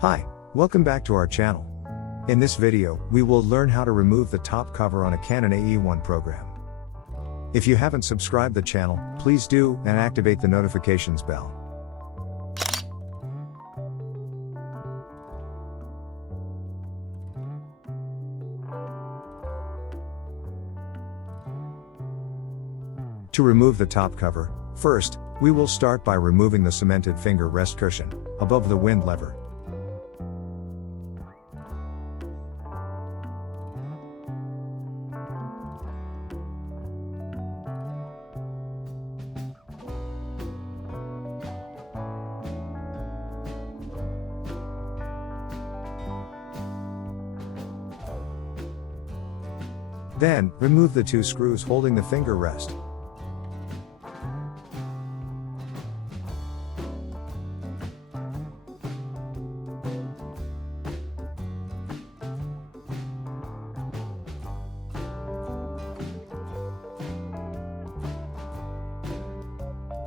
Hi, welcome back to our channel. In this video, we will learn how to remove the top cover on a Canon AE-1 program. If you haven't subscribed the channel, please do, and activate the notifications bell. To remove the top cover, first, we will start by removing the cemented finger rest cushion above the wind lever. Then, remove the two screws holding the finger rest.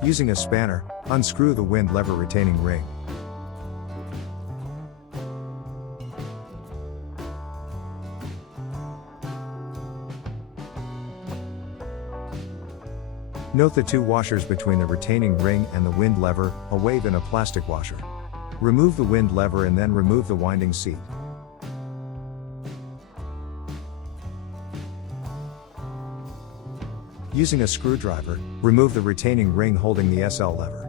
Using a spanner, unscrew the wind lever retaining ring. Note the two washers between the retaining ring and the wind lever, a wave and a plastic washer. Remove the wind lever and then remove the winding seat. Using a screwdriver, remove the retaining ring holding the SL lever.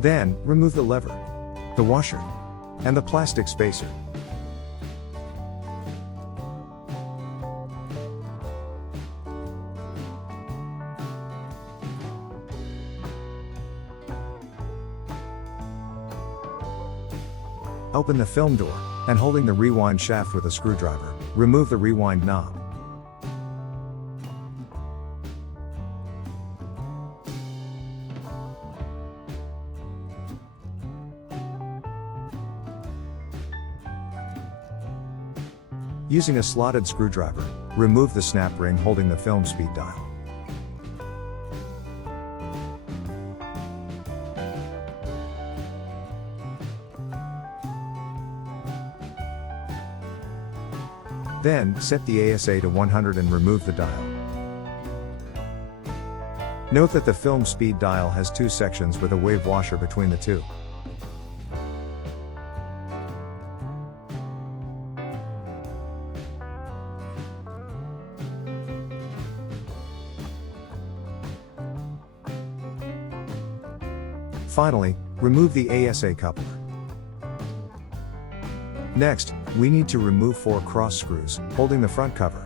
Then, remove the lever, the washer, and the plastic spacer. Open the film door, and holding the rewind shaft with a screwdriver, remove the rewind knob. Using a slotted screwdriver, remove the snap ring holding the film speed dial. Then, set the ASA to 100 and remove the dial. Note that the film speed dial has two sections with a wave washer between the two. Finally, remove the ASA coupler. Next, we need to remove 4 cross screws holding the front cover.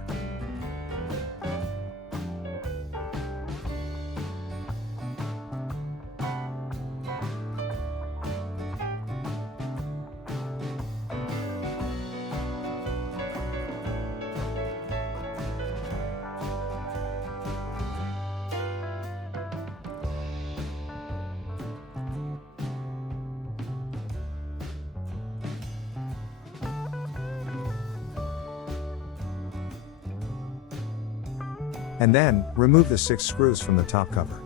And then, remove the 6 screws from the top cover.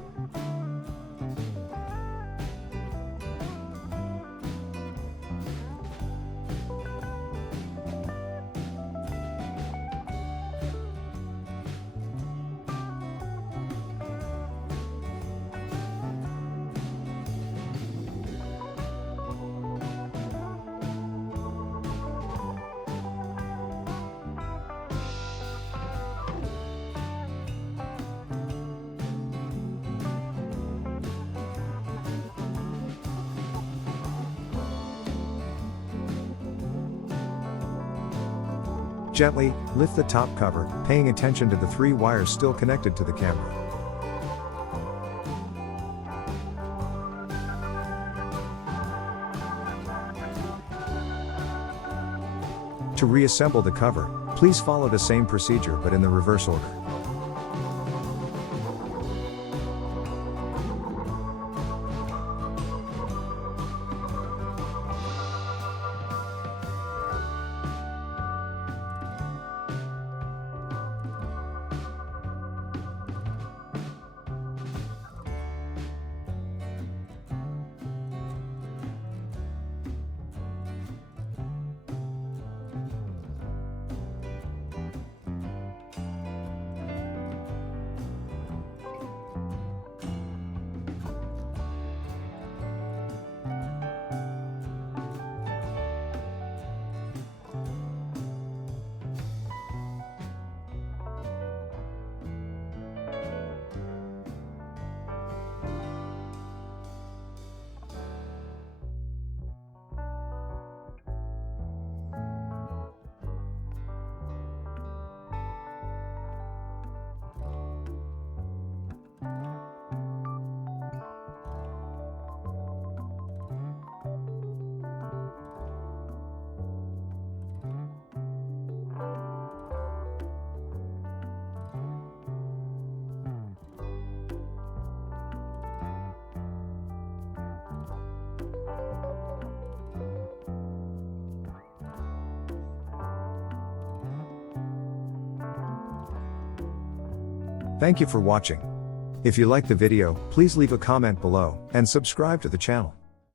Gently lift the top cover, paying attention to the 3 wires still connected to the camera. To reassemble the cover, please follow the same procedure but in the reverse order. Thank you for watching. If you liked the video, please leave a comment below and subscribe to the channel.